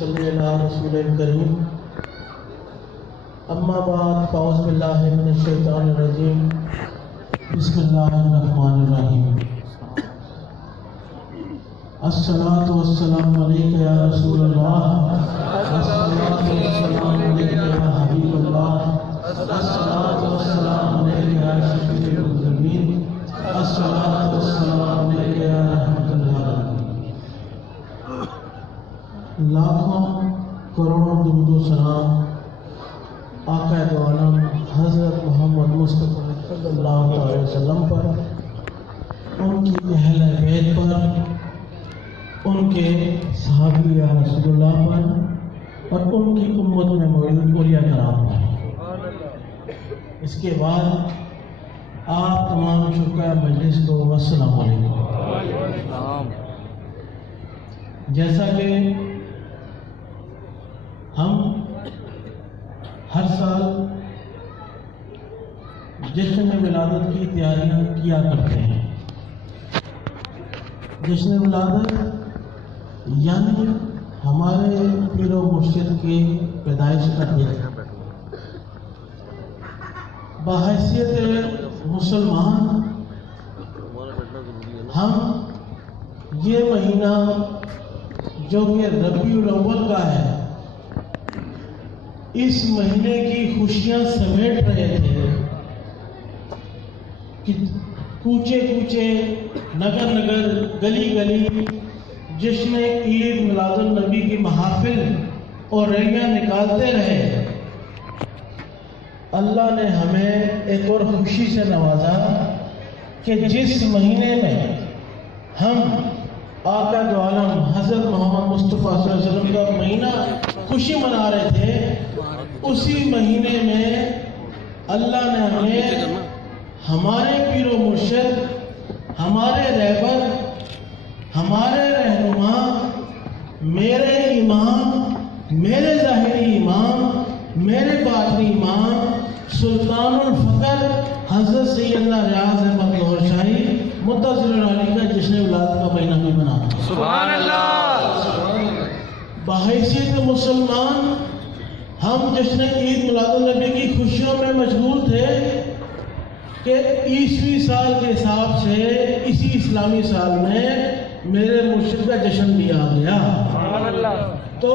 صلی علی رسول کریم اما بعد فاعوذ باللہ من الشیطان الرجیم بسم اللہ الرحمن الرحیم الصلاۃ والسلام علیک یا رسول اللہ الصلاۃ والسلام علیک یا حبیب اللہ الصلاۃ والسلام علیک یا شفیع المذنبین الصلاۃ والسلام علیک یا رحمۃ للعالمین۔ لاکھوں کروڑوں درود و سلام آقا دو عالم حضرت محمد مصطفیٰ صلی اللہ علیہ وسلم پر، ان کی اہل بیت پر، ان کے صحابی یا رسول اللہ پر اور ان کی امت میں موجود اولیاء کرام پر۔ اس کے بعد آپ تمام شرکاء مجلس کو السلام علیکم۔ جیسا کہ ہم ہر سال جشن ولادت کی تیاریاں کیا کرتے ہیں۔ جشن ولادت یعنی ہمارے پیر و مرشد کی پیدائش کا دن۔ بحیثیت مسلمان ہم یہ مہینہ جو کہ ربیع الاول کا ہے، اس مہینے کی خوشیاں سمیٹ رہے تھے کہ کوچے کوچے، نگر نگر، گلی گلی جشن عید میلاد النبی کی محافل اور ریلیاں نکالتے رہے۔ اللہ نے ہمیں ایک اور خوشی سے نوازا کہ جس مہینے میں ہم آقا دو عالم حضرت محمد مصطفیٰ صلی اللہ علیہ وسلم کا مہینہ خوشی منا رہے تھے، اسی مہینے میں اللہ نے ہمیں ہمارے پیر و مرشد، ہمارے رہبر، ہمارے رہنما، میرے امام، میرے ظاہری امام، میرے باطنی امام سلطان الفقر حضرت سیدنا ریاض احمد لاہور شاہی متصل علی کا جشن ولادت کا مہینہ بھی منانا۔ سبحان اللہ۔ بحیثیت مسلمان ہم جشن عید میلاد النبی کی خوشیوں میں مشغول تھے کہ عیسوی سال کے حساب سے اسی اسلامی سال میں میرے مرشد کا جشن بھی آ گیا۔ تو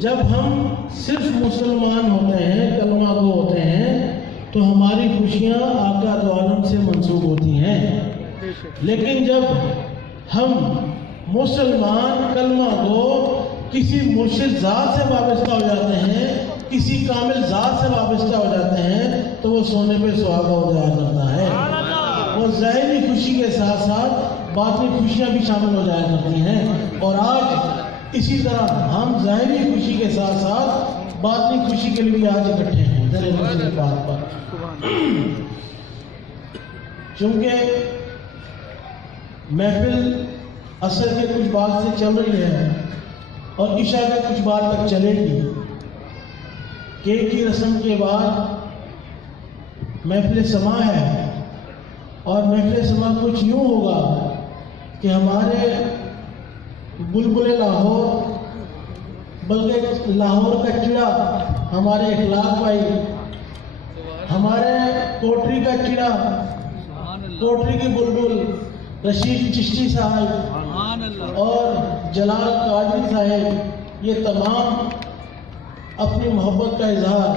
جب ہم صرف مسلمان ہوتے ہیں، کلمہ گو ہوتے ہیں، تو ہماری خوشیاں آقا دو عالم سے منسوب ہوتی ہیں۔ لیکن جب ہم مسلمان کلمہ گو کسی مرشد ذات سے وابستہ ہو جاتے ہیں، کسی کامل ذات سے وابستہ ہو جاتے ہیں، تو وہ سونے پہ سہاگا ہو جایا کرتا ہے۔ اور ظاہری خوشی کے ساتھ ساتھ باطنی خوشیاں بھی شامل ہو جایا کرتی ہیں۔ اور آج اسی طرح ہم ظاہری خوشی کے ساتھ ساتھ باطنی خوشی کے لیے بھی آج اکٹھے ہیں در مرشد پاک پر۔ چونکہ محفل عصر کے کچھ بعد سے چل رہی ہے اور عشاء کے کچھ بعد تک چلے گی۔ کیک کی رسم کے بعد محفل سماع ہے، اور محفل سماع کچھ یوں ہوگا کہ ہمارے بلبل لاہور، بلکہ لاہور کا چڑا ہمارے اخلاق بھائی، ہمارے کوٹری کا چڑا، کوٹری کی بلبل رشید چشتی صاحب اور جلال قادری صاحب، یہ تمام اپنی محبت کا اظہار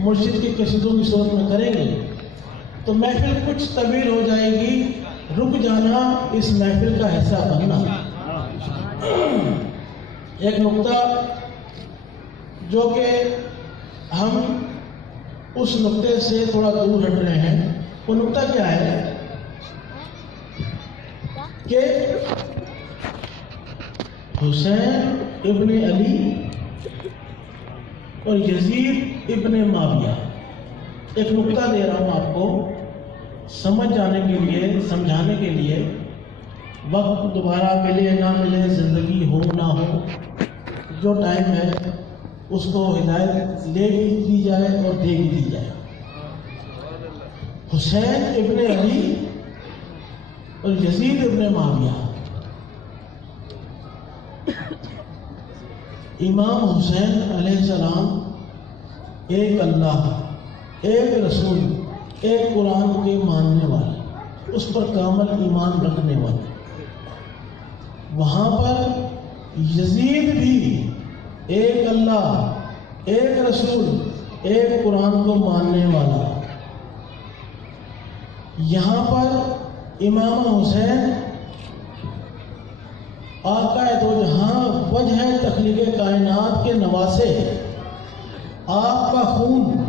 مرشد کی قصیدوں کی صورت میں کریں گے۔ تو محفل کچھ طویل ہو جائے گی، رک جانا اس محفل کا حصہ بننا۔ ایک نقطہ جو کہ ہم اس نقطے سے تھوڑا دور ہٹ رہے ہیں، وہ نقطہ کیا ہے کہ حسین ابن علی اور یزید ابن معاویہ، ایک نقطہ دے رہا ہوں آپ کو سمجھ جانے کے لیے، سمجھانے کے لیے۔ وقت دوبارہ ملے نہ ملے، زندگی ہو نہ ہو، جو ٹائم ہے اس کو ہدایت لے بھی دی جائے اور دے بھی دی جائے۔ حسین ابن علی اور یزید ابن معاویہ، امام حسین علیہ السلام ایک اللہ، ایک رسول، ایک قرآن کے ماننے والے، اس پر کامل ایمان رکھنے والے، وہاں پر یزید بھی ایک اللہ، ایک رسول، ایک قرآن کو ماننے والا، یہاں پر امام حسین آقا دو جہاں وجہ تخلیق کائنات کے نواسے، آپ کا خون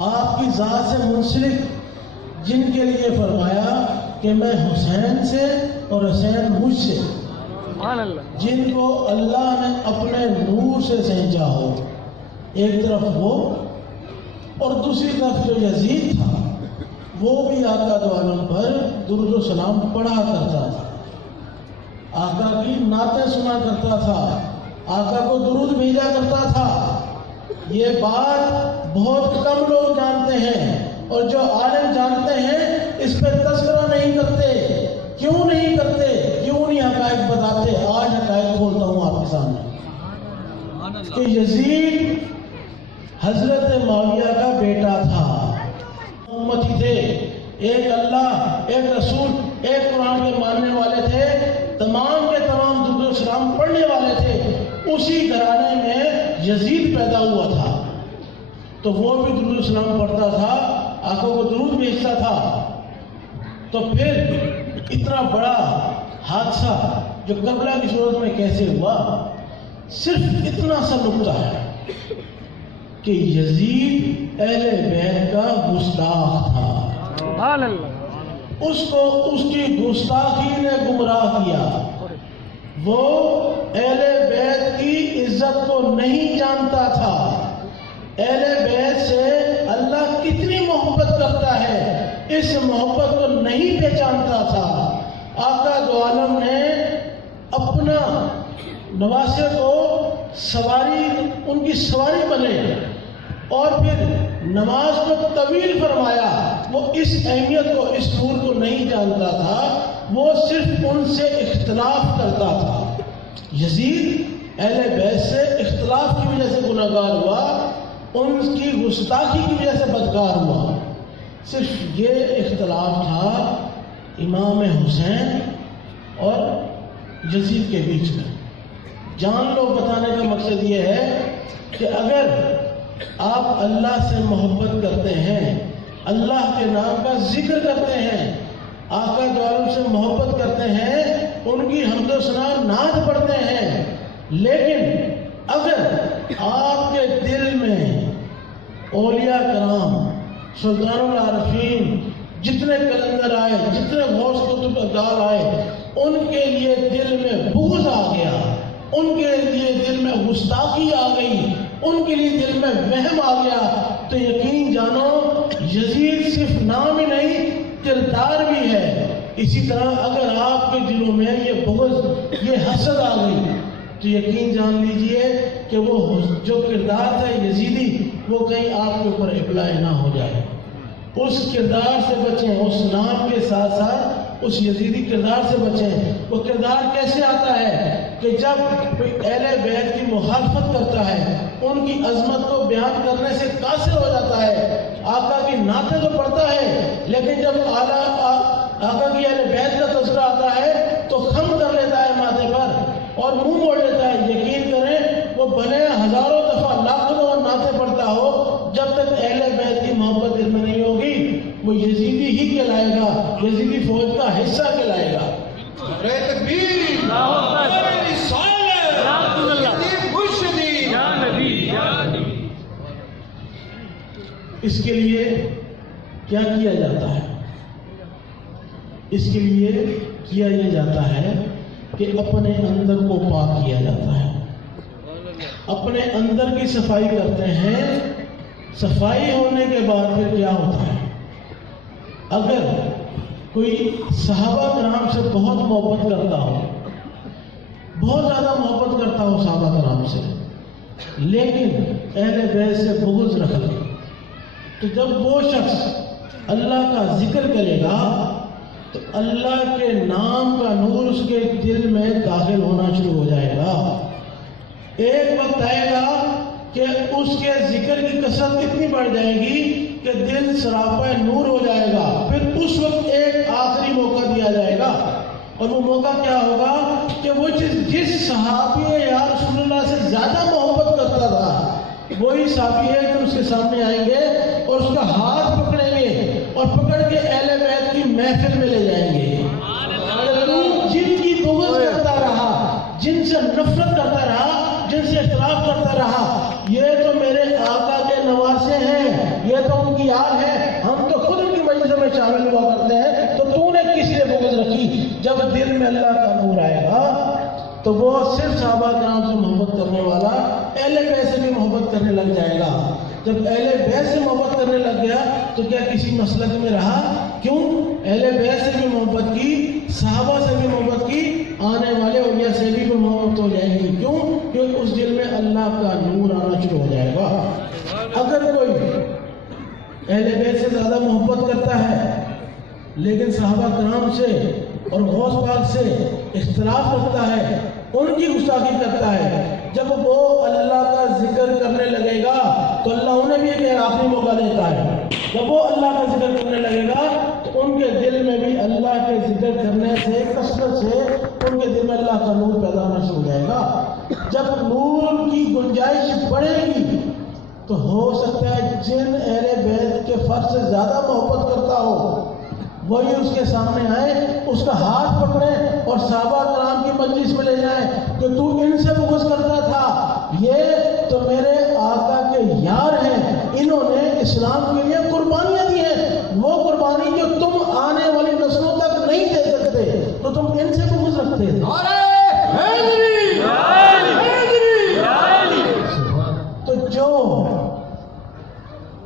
آپ کی ذات سے منسلک، جن کے لیے فرمایا کہ میں حسین سے اور حسین مجھ سے، جن کو اللہ نے اپنے نور سے سینچا ہو، ایک طرف وہ اور دوسری طرف جو یزید تھا وہ بھی آقا دو عالم پر درود و سلام پڑھا کرتا تھا، آقا کی نعتیں سنا کرتا تھا، آقا کو درود بھیجا کرتا تھا۔ یہ بات بہت کم لوگ جانتے ہیں، اور جو عالم جانتے ہیں اس پہ تذکرہ نہیں کرتے۔ کیوں نہیں کرتے؟ کیوں نہیں حقائق بتاتے؟ آج حقائق بولتا ہوں آپ کے سامنے کہ یزید حضرت معاویہ کا بیٹا تھا، امتی تھے، ایک اللہ، ایک رسول، ایک قرآن کے ماننے والے تھے، تمام کے تمام درود و سلام پڑھنے والے تھے۔ اسی گھرانے میں یزید پیدا ہوا تھا، تو وہ بھی درود و سلام پڑھتا تھا، آقا کو درود بھیجتا تھا۔ تو پھر اتنا بڑا حادثہ جو کربلا کی صورت میں کیسے ہوا؟ صرف اتنا سا نقطہ ہے کہ یزید اہل بیت کا گستاخ تھا، سبحان اللہ، اس کو اس کی گستاخی نے گمراہ کیا، وہ اہل بیت کی عزت کو نہیں جانتا تھا، اہل بیت سے اللہ کتنی محبت کرتا ہے اس محبت کو نہیں پہچانتا تھا۔ آقا دو عالم نے اپنا نواسے کو سواری، ان کی سواری بنے اور پھر نماز کو طویل فرمایا۔ وہ اس اہمیت کو، اس نور کو نہیں جانتا تھا، وہ صرف ان سے اختلاف کرتا تھا۔ یزید اہل بیت سے اختلاف کی وجہ سے گناہگار ہوا، ان کی گستاخی کی وجہ سے بدکار ہوا۔ صرف یہ اختلاف تھا امام حسین اور یزید کے بیچ میں۔ جان لو، بتانے کا مقصد یہ ہے کہ اگر آپ اللہ سے محبت کرتے ہیں، اللہ کے نام کا ذکر کرتے ہیں، آقا دو عالم سے محبت کرتے ہیں، ان کی حمد و ثنا نعت پڑھتے ہیں، لیکن اگر آپ کے دل میں اولیاء کرام، سلطان العارفین، جتنے کلندر آئے، جتنے غوث قطب ابدال آئے، ان کے لیے دل میں بغض آ گیا، ان کے لیے دل میں گستاخی آ گئی، ان کے لیے دل میں وہم آ گیا، تو یقین جانو یزید صرف نام ہی نہیں، کردار بھی ہے۔ اسی طرح اگر آپ کے دلوں میں یہ بغض، یہ حسد آ گئی، تو یقین جان لیجئے کہ وہ جو کردار تھا یزیدی، وہ کہیں آپ کے اوپر اپلائی نہ ہو جائے۔ اس کردار سے بچیں، اس نام کے ساتھ ساتھ اس یزیدی کردار سے بچیں۔ وہ کردار کیسے آتا ہے کہ جب کوئی اہل بیت کی مخالفت کرتا ہے، ان کی عظمت کو بیان کرنے سے قاصر ہو جاتا ہے، آقا کی نعتیں تو پڑھتا ہے، لیکن جب آقا کی اہل بیت کا تذکرہ آتا ہے تو خم کر لیتا ہے ماتھے پر اور منہ موڑ لیتا ہے۔ یقین کریں وہ بھلے ہزاروں دفعہ، لاکھوں دفعہ نعتیں پڑھتا ہو، جب تک اہل بیت کی محبت دل میں نہیں ہوگی وہ یزیدی ہی کہلائے گا، یزیدی فوج کا حصہ کہلائے گا۔ اس کے لیے کیا کیا جاتا ہے؟ اس کے لیے کیا یہ جاتا ہے کہ اپنے اندر کو پاک کیا جاتا ہے، اپنے اندر کی صفائی کرتے ہیں۔ صفائی ہونے کے بعد پھر کیا ہوتا ہے؟ اگر کوئی صحابہ کرام سے بہت محبت کرتا ہو، بہت زیادہ محبت کرتا ہو صحابہ کرام سے، لیکن اہل بیت سے بغض رکھ لے، تو جب وہ شخص اللہ کا ذکر کرے گا تو اللہ کے نام کا نور اس کے دل میں داخل ہونا شروع ہو جائے گا۔ ایک وقت آئے گا کہ اس کے ذکر کی کثرت اتنی بڑھ جائے گی کہ دل سراپا نور ہو جائے گا. پھر اس وقت ایک آخری موقع دیا جائے گا, اور وہ موقع کیا ہوگا کہ وہ جس صحابی یا رسول اللہ سے زیادہ محبت کرتا تھا وہی صحابی ہے کہ اس کے سامنے آئیں گے اور اس کا ہاتھ پکڑیں گے اور پکڑ کے اہل بیت کی محفل میں لے جائیں گے. جن کی بغض کرتا رہا, جن سے نفرت کرتا رہا, جن سے اختلاف کرتا رہا, یہ تو میرے آقا کے نواسے ہیں, یہ تو ان کی آل ہے, ہم تو خود ان کی مجلس میں شامل ہوا کرتے ہیں, تو تو نے کس لیے بغض رکھی؟ جب دل میں اللہ کا نور آئے گا تو وہ صرف صحابہ کرام سے محبت کرنے والا اہل بیت سے بھی محبت کرنے لگ جائے گا. جب اہل بیت سے محبت کرنے لگ گیا تو کیا کسی مسلک میں رہا؟ کیوں؟ اہل بیت سے بھی محبت کی, صحابہ سے بھی محبت کی, آنے والے اولیاء سے بھی محبت ہو جائے گی. کیوں؟ کیونکہ اس دل میں اللہ کا نور آنا شروع ہو جائے گا. اگر کوئی اہل بیت سے زیادہ محبت کرتا ہے لیکن صحابہ کرام سے اور غوث پاک سے اختلاف رکھتا ہے, ان کی گستاخی کرتا ہے, جب وہ اللہ کا ذکر کرنے لگے گا تو اللہ انہیں بھی ایک آخری موقع دیتا ہے. جب وہ اللہ کا ذکر کرنے لگے گا تو ان کے دل میں بھی اللہ کے ذکر کرنے سے, کثرت سے ان کے دل میں اللہ کا نور پیدا ہونا شروع ہو جائے گا. جب نور کی گنجائش بڑھے گی تو ہو سکتا ہے جن اہل بیت کے فرض سے زیادہ محبت کرتا ہو وہی اس کے سامنے آئے, اس کا ہاتھ پکڑیں اور صحابہ کرام کی مجلس میں لے جائیں کہ تو ان سے بغض کرتا تھا, یہ تو میرے آقا کے یار ہیں, انہوں نے اسلام کے لیے قربانیاں دی ہیں, وہ قربانی جو تم آنے والی نسلوں تک نہیں دے سکتے تو تم ان سے بغض رکھتے تھے. تو جو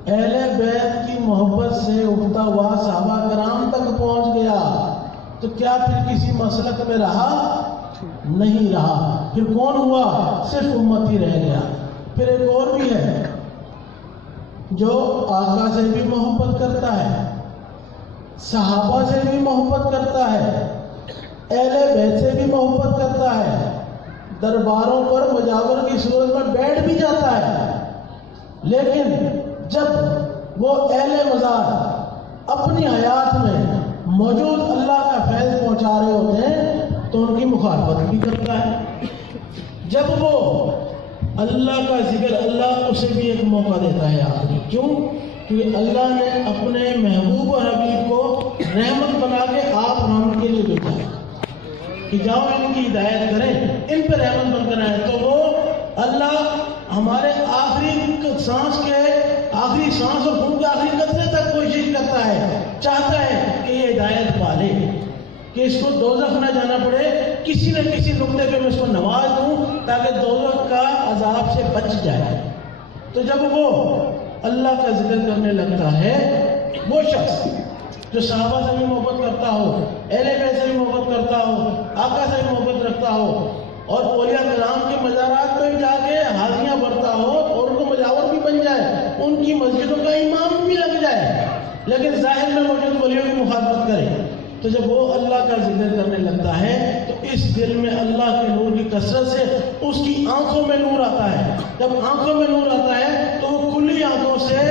اہل بیت کی محبت سے اٹھتا ہوا صحابہ کرام تک پہنچ گیا تو کیا پھر کسی مسلک میں رہا؟ نہیں رہا. پھر کون ہوا؟ صرف امت ہی رہ گیا. پھر ایک اور بھی ہے جو آقا سے بھی محبت کرتا ہے, صحابہ سے بھی محبت کرتا ہے, اہل بیت سے بھی محبت کرتا ہے, درباروں پر مجاور کی صورت میں بیٹھ بھی جاتا ہے, لیکن جب وہ اہل مزار اپنی حیات میں موجود اللہ کا فیض پہنچا رہے ہوتے ہیں تو ان کی مخالفت بھی کرتا ہے. جب وہ اللہ کا ذکر, اللہ اسے بھی ایک موقع دیتا ہے آخری. کیوں؟ کیونکہ اللہ نے اپنے محبوب اور حبیب کو رحمت بنا کے آپ رحمت کے لیے بھیجا کہ جاؤ ان کی ہدایت کریں, ان پہ رحمت بن کر آئے. تو وہ اللہ ہمارے آخری سانس اور خون کے آخری قطرے تک کوشش کرتا ہے, چاہتا ہے کہ یہ ہدایت پالے, کہ اس کو دوزخ نہ جانا پڑے, کسی نہ کسی نقطے پہ میں اس کو نواز دوں تاکہ دوزخ کا عذاب سے بچ جائے. تو جب وہ اللہ کا ذکر کرنے لگتا ہے, وہ شخص جو صحابہ سے بھی محبت کرتا ہو, اہل بیت سے بھی محبت کرتا ہو, آقا سے بھی محبت رکھتا ہو, اور اولیاء کرام کے مزارات پہ جا کے حاضریاں بھرتا ہو اور ان کو مجاور بھی بن جائے, ان کی مسجدوں کا امام بھی لگ جائے, لیکن ظاہر میں موجود ولیوں کی مخالفت کرے, تو جب وہ اللہ کا ذکر کرنے لگتا ہے تو اس دل میں اللہ کے نور کی کثرت سے اس کی آنکھوں میں نور آتا ہے. جب آنکھوں میں نور آتا ہے تو وہ کھلی آنکھوں سے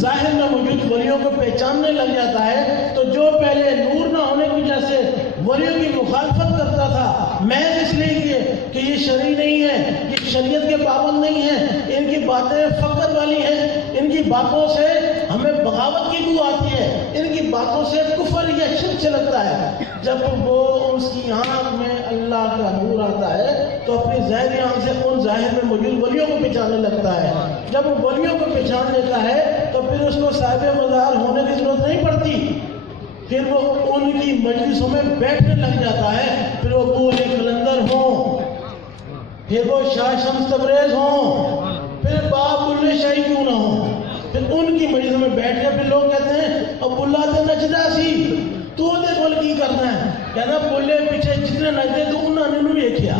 ظاہر میں موجود ولیوں کو پہچاننے لگ جاتا ہے. تو جو پہلے نور نہ ہونے کی وجہ سے ولیوں کی مخالفت کرتا تھا محض اس لیے کہ یہ شرعی نہیں ہے, یہ شریعت کے پابند نہیں ہیں, ان کی باتیں فقط والی ہیں, ان کی باتوں سے ہمیں بغاوت کی بو آتی ہے, ان کی باتوں سے کفر یا شرک چلتا ہے, جب وہ اس کی آنکھ میں اللہ کا نور آتا ہے تو اپنی ظاہری آنکھ سے ان ظاہر میں موجود ولیوں کو پہچاننے لگتا ہے. جب وہ ولیوں کو پہچان لیتا ہے تو پھر اس کو صاحب مزار ہونے کی ضرورت نہیں پڑتی, پھر وہ ان کی مجلسوں میں بیٹھنے لگ جاتا ہے. پھر وہ ابو علی قلندر ہوں, پھر وہ شاہ شمس تبریز ہوں, پھر باب اللہ شاہی کیوں نہ ہوں, پھر ان کی مجلسوں میں بیٹھ کے پھر لوگ کہتے ہیں اب اللہ تے نچدا سی تو دے بول کی کرنا ہے, کہنا بولے پیچھے جتنے نچدے تو انہوں نے نہیں ویکھیا,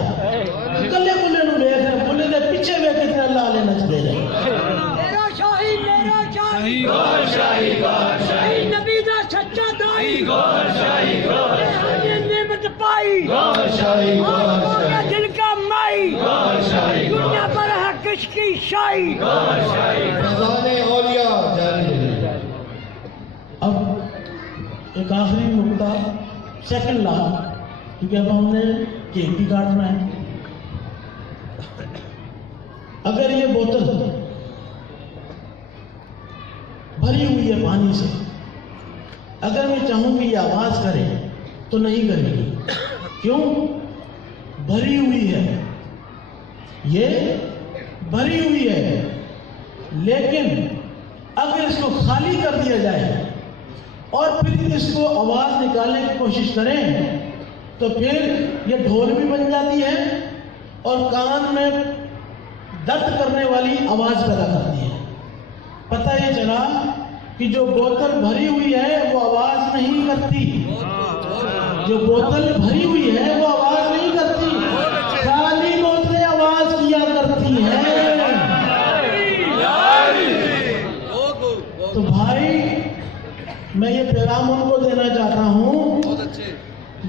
کلے بولے نو ویکھ رہے, بولے دے پیچھے ویکھ کتنے اللہ والے نچدے رہے. میرا شاہی گور شاہی گور شاہی نبی دا سچا دائی گور شاہی گور شاہی نعمت پائی گور شاہی گور شاہی دل کا مائی گور شاہی دنیا عشق کی شاہی فیضان اولیاء جاری رہے۔ اب ایک آخری نقطہ، سیکنڈ لا، کیونکہ اب ہم نے کیک بھی کاٹنا ہے۔ اگر یہ بوتل بھری ہوئی ہے پانی سے، اگر میں چاہوں کہ یہ آواز کرے تو نہیں کرے گی۔ کیوں؟ بھری ہوئی ہے، یہ بھری ہوئی ہے۔ لیکن اگر اس کو خالی کر دیا جائے اور پھر اس کو آواز نکالنے کی کوشش کریں تو پھر یہ ڈھول بھی بن جاتی ہے اور کان میں درد کرنے والی آواز پیدا کرتی ہے۔ پتہ یہ چلا کہ جو بوتل بھری ہوئی ہے وہ آواز نہیں کرتی، جو بوتل بھری ہوئی ہے وہ آواز نہیں کرتی، خالی بوتلیں آواز کیا کرتی ہیں۔ تو بھائی میں یہ پیغام ان کو دینا چاہتا ہوں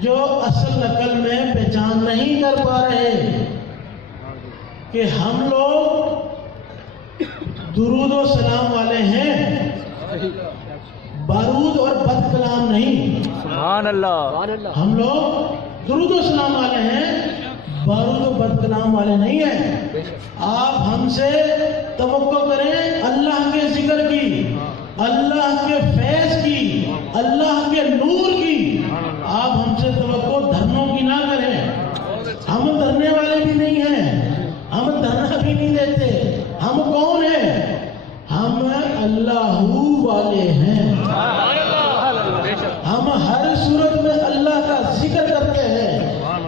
جو اصل نقل میں پہچان نہیں کر پا رہے کہ ہم لوگ درود و سلام والے ہیں، بارود اور بد کلام نہیں۔ سبحان اللہ۔ ہم لوگ درود و سلام والے ہیں، بارود و بد کلام والے نہیں ہیں۔ آپ ہم سے توقع کریں اللہ کے ذکر کی، اللہ کے فیض کی، اللہ کے نور کی۔ آپ ہم سے توقع دھرنوں کی نہ کریں، ہم دھرنے والے بھی نہیں ہیں، ہم دھرنا بھی نہیں دیتے۔ ہم کون ہیں؟ ہم اللہ والے ہیں۔ ہم ہر صورت میں اللہ کا ذکر کرتے ہیں۔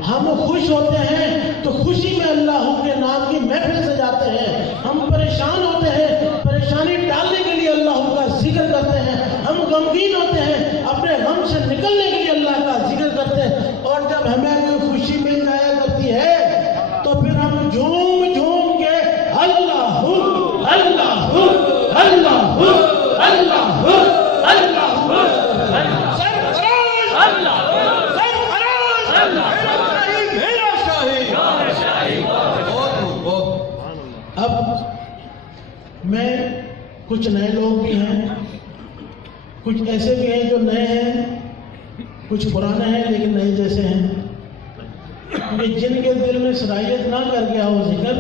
ہم خوش ہوتے ہیں تو خوشی میں اللہ کے نام کی محفل سجاتے ہیں۔ ہم پریشان ہوتے ہیں، پریشانی ٹالنے کے لیے اللہ کا ذکر کرتے ہیں۔ ہم غمگین ہوتے ہیں، اپنے غم سے نکلنے کے لیے اللہ کا ذکر کرتے ہیں۔ اور جب ہمیں کوئی خوشی مل جایا کرتی ہے تو پھر ہم جھوم جھوم کے اللہ اللہ اللہ اللہ اب میں کچھ نئے لوگ بھی ہیں، کچھ ایسے بھی ہیں جو نئے ہیں، کچھ پرانے ہیں لیکن نئے جیسے ہیں، کیونکہ جن کے دل میں صلاحیت نہ کر گیا ہو ذکر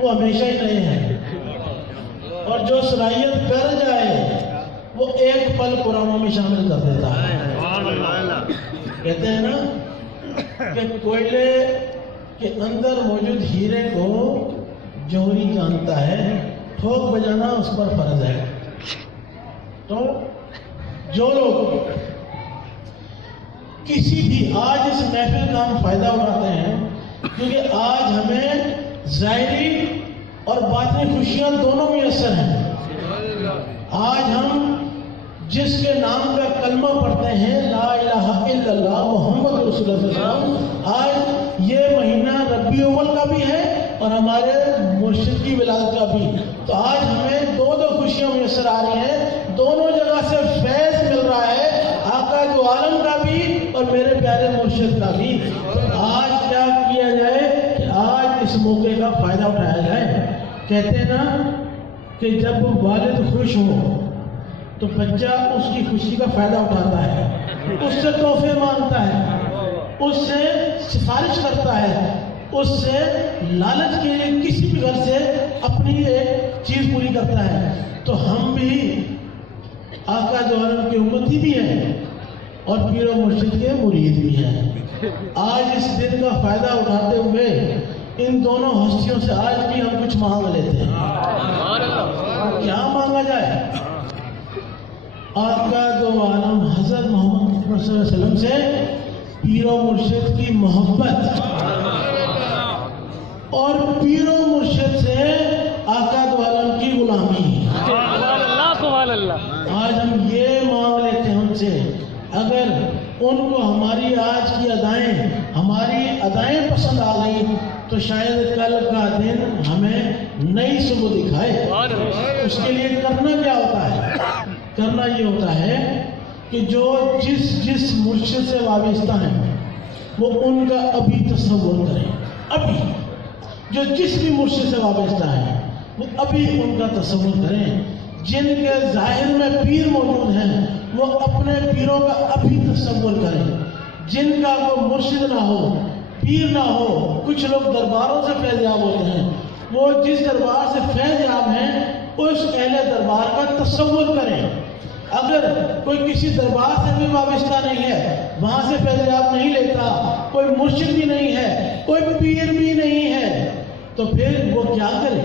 وہ ہمیشہ ہی نئے ہیں، اور جو صلاحیت کر جائے وہ ایک پل پرانوں میں شامل کر دیتا ہے۔ کہتے ہیں نا کہ کوئلے کے اندر موجود ہیرے کو جوہری جانتا ہے، ٹھوک بجانا اس پر فرض ہے۔ تو جو لوگ کسی بھی آج اس محفل کا ہم فائدہ اٹھاتے ہیں، کیونکہ آج ہمیں ظاہری اور باطنی خوشیاں دونوں میسر ہیں۔ آج ہم جس کے نام کا کلمہ پڑھتے ہیں لا الہ الا اللہ محمد رسول اللہ صلی اللہ علیہ وسلم، آج یہ مہینہ ربیع الاول کا بھی ہے اور ہمارے مرشد کی ولادت کا بھی، تو آج ہمیں دو خوشیاں میسر آ رہی ہیں، دونوں جگہ سے فیض مل رہا ہے، آقا دو عالم کا بھی اور میرے پیارے مرشد کا بھی۔ آج کیا کیا جائے کہ آج اس موقع کا فائدہ اٹھایا جائے۔ کہتے ہیں نا کہ جب والد خوش ہو تو بچہ اس کی خوشی کا فائدہ اٹھاتا ہے، اس سے تحفے مانگتا ہے، اس سے سفارش کرتا ہے، اس سے لالچ کے لیے کسی بھی گھر سے اپنی ایک چیز پوری کرتا ہے۔ تو ہم بھی آقا دو عالم کی امتی بھی ہیں اور پیر و مرشد کے مرید بھی ہیں۔ آج اس دن کا فائدہ اٹھاتے ہوئے ان دونوں ہستیوں سے آج بھی ہم کچھ مانگ لیتے ہیں۔ کیا مانگا جائے؟ آقا دو عالم حضرت محمد صلی اللہ علیہ وسلم سے پیر و مرشد کی محبت اور پیر و مرشد سے آقا دو عالم کی غلامی۔ آج ہم یہ مانگ لیتے ہیں ان سے، اگر ان کو ہماری آج کی ادائیں، ہماری ادائیں پسند آ گئی تو شاید کل کا دن ہمیں نئی صبح دکھائے۔ اس کے لیے کرنا کیا ہوتا ہے؟ کرنا یہ ہوتا ہے کہ جو جس مرشد سے وابستہ ہیں وہ ان کا ابھی تصور کریں، ابھی جو جس بھی مرشد سے وابستہ ہے وہ ابھی ان کا تصور کریں. جن کے ظاہر میں پیر موجود ہیں وہ اپنے پیروں کا ابھی تصور کریں. جن کا کوئی مرشد نہ ہو، پیر نہ ہو، کچھ لوگ درباروں سے فیض یاب ہوتے ہیں، وہ جس دربار سے فیض یاب ہیں اس اہل دربار کا تصور کریں. اگر کوئی کسی دربار سے بھی وابستہ نہیں ہے، وہاں سے فیض یاب نہیں لیتا، کوئی مرشد بھی نہیں ہے، کوئی پیر بھی نہیں ہے، تو پھر وہ کیا کرے؟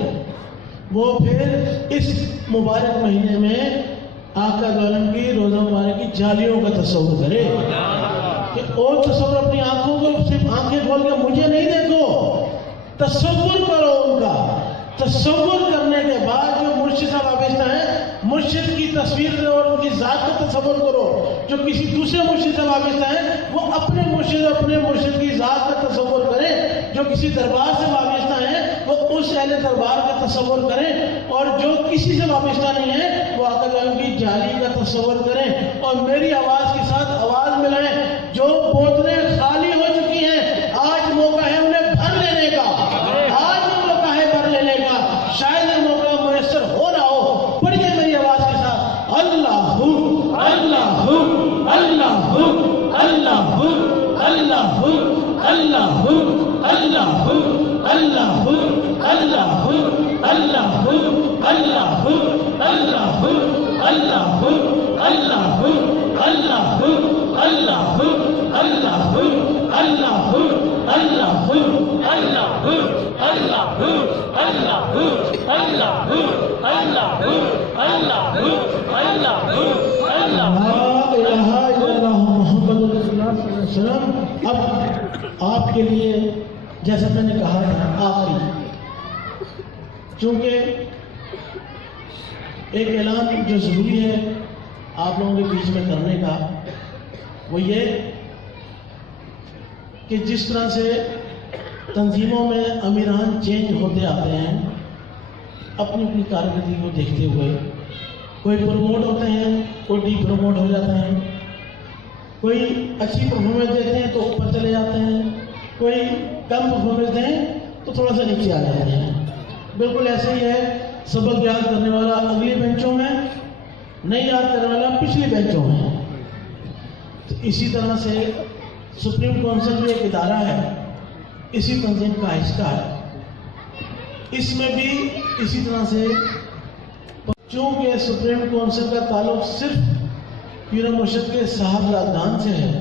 وہ پھر اس مبارک مہینے میں آقا دو عالم کی روزہ مبارک کی جالیوں کا تصور کرے. کہ اور تصور اپنی آنکھوں کو صرف آنکھیں کھول کے مجھے نہیں دیکھو، تصور کرو ان کا. تصور کرنے کے بعد جو مرشد سے وابستہ ہیں، مرشد کی تصویر اور ان کی ذات کا تصور کرو. جو کسی دوسرے مرشد سے وابستہ ہیں وہ اپنے مرشد کی ذات کا تصور کریں. جو کسی دربار سے وابستہ ہیں وہ اس اہل دربار کا تصور کریں. اور جو کسی سے وابستہ نہیں ہے وہ آقا دو عالم کی جالی کا تصور کریں. اور میری آواز کے ساتھ آواز ملائیں. جو بوتلیں خالی ہو چکی ہیں آج موقع ہے انہیں بھر لینے کا. آج موقع ہے بھر لینے کا. شاید یہ موقع میسر ہو رہا ہو. پڑھیے میری آواز کے ساتھ، اللہ اللہ اللہ اللہ اللہ اللہ اللہ اللہ اللہ اللہ اللہ اب آپ کے لیے جیسا میں نے کہا تھا آخری، چونکہ ایک اعلان جو ضروری ہے آپ لوگوں کے بیچ میں کرنے کا، وہ یہ کہ جس طرح سے تنظیموں میں امیران چینج ہوتے آتے ہیں اپنی اپنی کارکردگی کو دیکھتے ہوئے، کوئی پروموٹ ہوتے ہیں، کوئی ڈی پروموٹ ہو جاتے ہیں، کوئی اچھی پرفارمنس دیتے ہیں تو اوپر چلے جاتے ہیں، کوئی کم پرفارمنس دیں تو تھوڑا سا نیچے آ جاتے ہیں. بالکل ایسے ہی ہے، سبق یاد کرنے والا اگلی بینچوں میں، نہیں یاد کرنے والا پچھلی بینچوں میں. تو اسی طرح سے سپریم کونسل بھی ایک ادارہ ہے، اسی تنظیم کا حصہ ہے. اس میں بھی اسی طرح سے، چونکہ سپریم کونسل کا تعلق صرف پیر و مرشد کے صاحبزادگان سے ہے،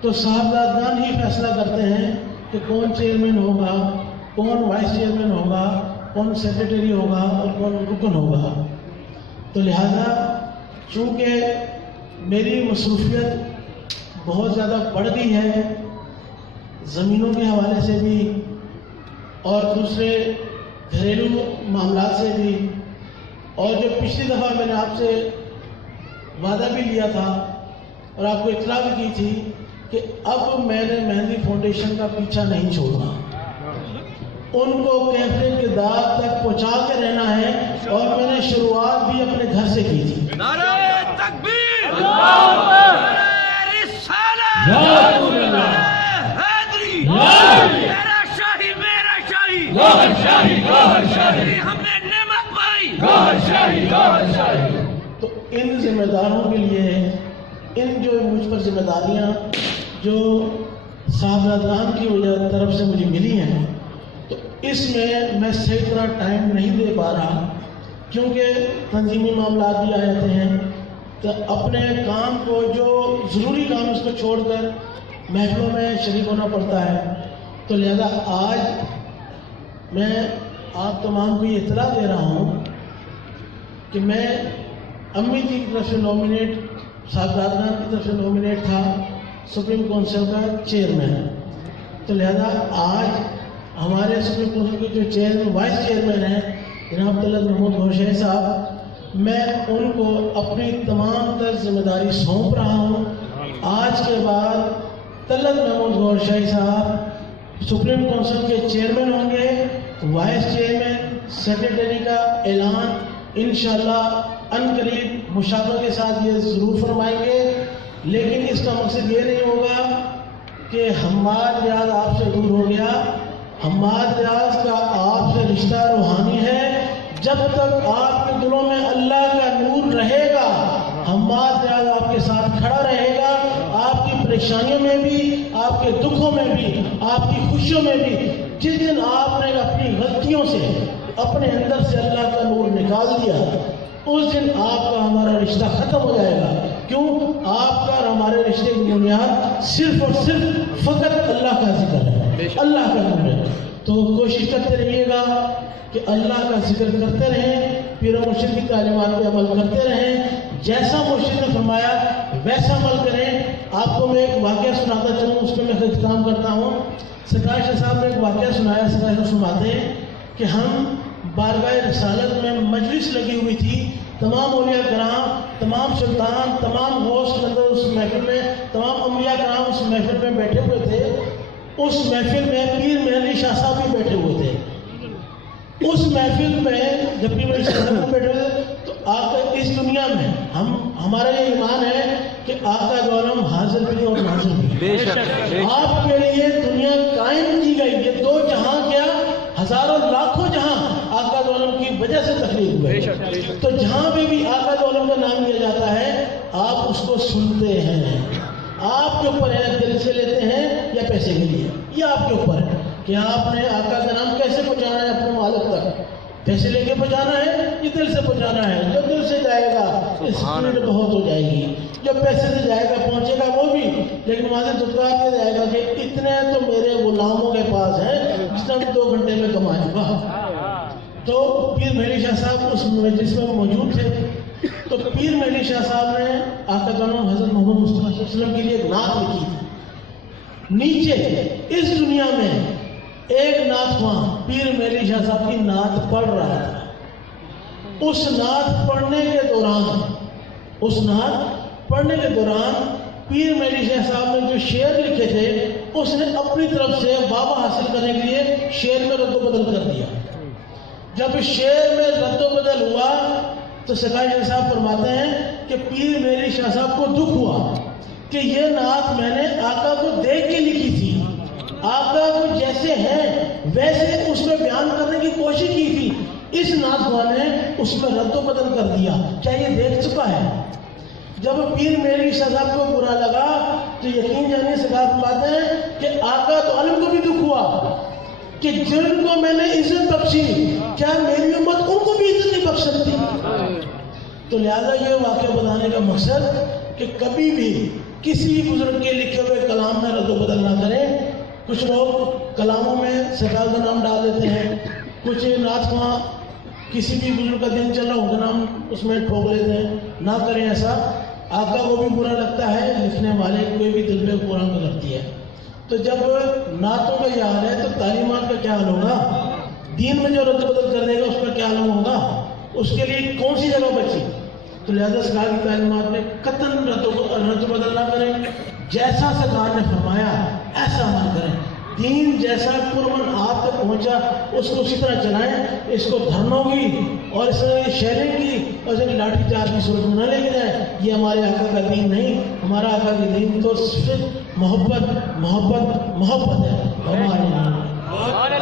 تو صاحبزادگان ہی فیصلہ کرتے ہیں کہ کون چیئرمین ہوگا، کون وائس چیئرمین ہوگا، کون سیکریٹری ہوگا اور کون رکن ہوگا. تو لہذا چونکہ میری مصروفیت بہت زیادہ بڑھ گئی ہے، زمینوں کے حوالے سے بھی اور دوسرے گھریلو معاملات سے بھی، اور جو پچھلی دفعہ میں نے آپ سے وعدہ بھی لیا تھا اور آپ کو اطلاع بھی کی تھی کہ اب میں نے مہندی فاؤنڈیشن کا پیچھا نہیں چھوڑنا. ان کو کیفے کے داغ تک پہنچا کے رہنا ہے، اور میں نے شروعات بھی اپنے گھر سے کی تھی. نعرہ تکبیر، نعرہ رسالت، نعرہ حیدری، میرا شاہی میرا شاہی، گوہر شاہی گوہر شاہی، ہم نے نعمت پائی، گوہر شاہی گوہر شاہی. تو ان ذمہ داروں کے لیے، ان جو مجھ پر ذمہ داریاں جو صاحبزادگان کی وجہ طرف سے مجھے ملی ہیں، تو اس میں صحیح طرح ٹائم نہیں دے پا رہا، کیونکہ تنظیمی معاملات بھی آ جاتے ہیں. تو اپنے کام کو، جو ضروری کام اس کو چھوڑ کر محفلوں میں شریک ہونا پڑتا ہے. تو لہذا آج میں آپ تمام کو یہ اطلاع دے رہا ہوں کہ میں امی جی کی طرف سے نومینیٹ، صاحبزادگان کی طرف سے نومینیٹ تھا سپریم کونسل کا چیئرمین. تو لہذا آج ہمارے سپریم کونسل کے جو چیئرمین، وائس چیئرمین ہیں جناب طلعت محمود گھوشے صاحب، میں ان کو اپنی تمام تر ذمہ داری سونپ رہا ہوں. آج کے بعد طلعت محمود گھوشے صاحب سپریم کونسل کے چیئرمین ہوں گے. وائس چیئرمین، سیکریٹری کا اعلان انشاءاللہ ان قریب مشاورہ کے ساتھ یہ ضرور فرمائیں گے. لیکن اس کا مقصد یہ نہیں ہوگا کہ حماد ریاض آپ سے دور ہو گیا. حماد ریاض کا آپ سے رشتہ روحانی ہے، جب تک آپ کے دلوں میں اللہ کا نور رہے گا، ہمارا نیاز آپ کے ساتھ کھڑا رہے گا، آپ کی پریشانیوں میں بھی، آپ کے دکھوں میں بھی، آپ کی خوشیوں میں بھی۔ جس دن آپ نے اپنی غلطیوں سے اپنے اندر سے اللہ کا نور نکال دیا، اس دن آپ کا ہمارا رشتہ ختم ہو جائے گا۔ کیوں؟ آپ کا اور ہمارے رشتے کی بنیاد صرف اور صرف فقط اللہ کا ذکر ہے، اللہ کا نور ہے۔ تو کوشش کرتے رہیے گا کہ اللہ کا ذکر کرتے رہیں، پیر و مرشد کی تعلیمات پہ عمل کرتے رہیں، جیسا مرشد نے فرمایا ویسا عمل کریں۔ آپ کو میں ایک واقعہ سناتا چلوں، اس پہ میں اختتام کرتا ہوں۔ سرکار شاہ صاحب نے ایک واقعہ سنایا، سرکار صاحب سناتے ہیں کہ ہم بارگاہ رسالت میں مجلس لگی ہوئی تھی، تمام اولیاء کرام، تمام سلطان، تمام غوث اندر اس محفل میں، تمام انبیاء کرام اس محفل میں بیٹھے ہوئے تھے۔ اس محفل میں پیر مہر شاہ صاحب بھی بیٹھے ہوئے تھے۔ اس محفل میں جب پیر مہر شاہ صاحب بیٹھے ہوئے تھے تو آقا اس دنیا میں ہمارا یہ ایمان ہے کہ آقا دو عالم حاضر بھی اور ناظر بھی۔ آپ کے لیے دنیا قائم کی گئی، یہ دو جہاں کیا ہزاروں لاکھوں جہاں آقا دو عالم کی وجہ سے تخلیق ہوئے۔ تو جہاں بھی آقا دو عالم کا نام لیا جاتا ہے آپ اس کو سنتے ہیں۔ آپ کے اوپر ہے دل سے لیتے ہیں یا پیسے کے لیے، یہ آپ کے اوپر ہے کہ آپ نے آقا کا نام کیسے پہنچانا ہے اپنے مالک تک۔ پیسے لے کے پہنچانا ہے یہ دل سے پہنچانا ہے، جو دل سے جائے گا اسپیڈ بہت ہو جائے گی، جو پیسے سے جائے گا پہنچے گا وہ بھی، لیکن وہاں سے دکھا کے جائے گا کہ اتنے تو میرے غلاموں کے پاس ہیں جتنا بھی 2 گھنٹے میں کما چکا۔ تو پیر مہر شاہ صاحب اس مجلس میں موجود تھے، تو پیر مہر شاہ صاحب نے آقا کا نام حضرت محمد مصطفیٰ صلی اللہ علیہ وسلم کے لیے ایک نعت لکھی تھی۔ نیچے اس دنیا میں ایک نعت خواں پیر مہر شاہ صاحب کی نعت پڑھ رہا تھا۔ اس نعت پڑھنے کے دوران پیر مہر شاہ صاحب نے جو شعر لکھے تھے اس نے اپنی طرف سے بابا حاصل کرنے کے لیے شعر میں رد و بدل کر دیا۔ جب شعر میں رد و بدل ہوا تو سرکار شاہ صاحب فرماتے ہیں کہ پیر مہر شاہ صاحب کو دکھ ہوا کہ یہ نعت میں نے آقا کو دیکھ کے لکھی تھی، آقا کو جیسے ہیں ویسے اس میں بیان کرنے کی کوشش کی تھی، اس نعت خواں نے اس میں رد و بدل کر دیا، کیا یہ دیکھ چکا ہے؟ جب پیر مہر شاہ صاحب کو برا لگا تو یقین جانیے سرکار فرماتے ہیں کہ آقا تو عالم کو بھی دکھ ہوا کہ جن کو میں نے عزت بخشی کیا میری امت ان کو بھی عزت نہیں بخش سکتی؟ تو لہذا یہ واقعہ بتانے کا مقصد کہ کبھی بھی کسی بھی بزرگ کے لکھے ہوئے کلام میں رد و بدل نہ کریں۔ کچھ لوگ کلاموں میں سرکار کا نام ڈال دیتے ہیں، کچھ نعت خواں کسی بھی بزرگ کا دن چل رہا ان کا نام اس میں ٹھوک لیتے ہیں، نہ کریں ایسا۔ آقا کو بھی برا لگتا ہے، لکھنے والے کو بھی دل میں برا لگتی ہے۔ تو جب نعتوں کا یہ حال ہے تو تعلیمات کا کیا حال ہوگا؟ دین میں جو رد بدل کر دے گا اس کا کیا حال ہوگا؟ اس کے لیے کون سی جگہ بچی؟ تو لہذا سرکار کی تعلیمات میں قطعاً رد و بدل نہ کریں، جیسا سرکار نے فرمایا ایسا عمل کریں، دین جیسا پرمن آپ تک پہنچا اس کو اسی طرح چلائیں، اس کو دھرنوں کی اور اس طرح شیئرنگ کی اور اسے لاٹھی چارج کی صورت میں نہ لے کے جائیں۔ یہ ہمارے آقا کا دین نہیں، ہمارا آقا کا دین تو صرف محبت محبت محبت ہے۔ ہمارے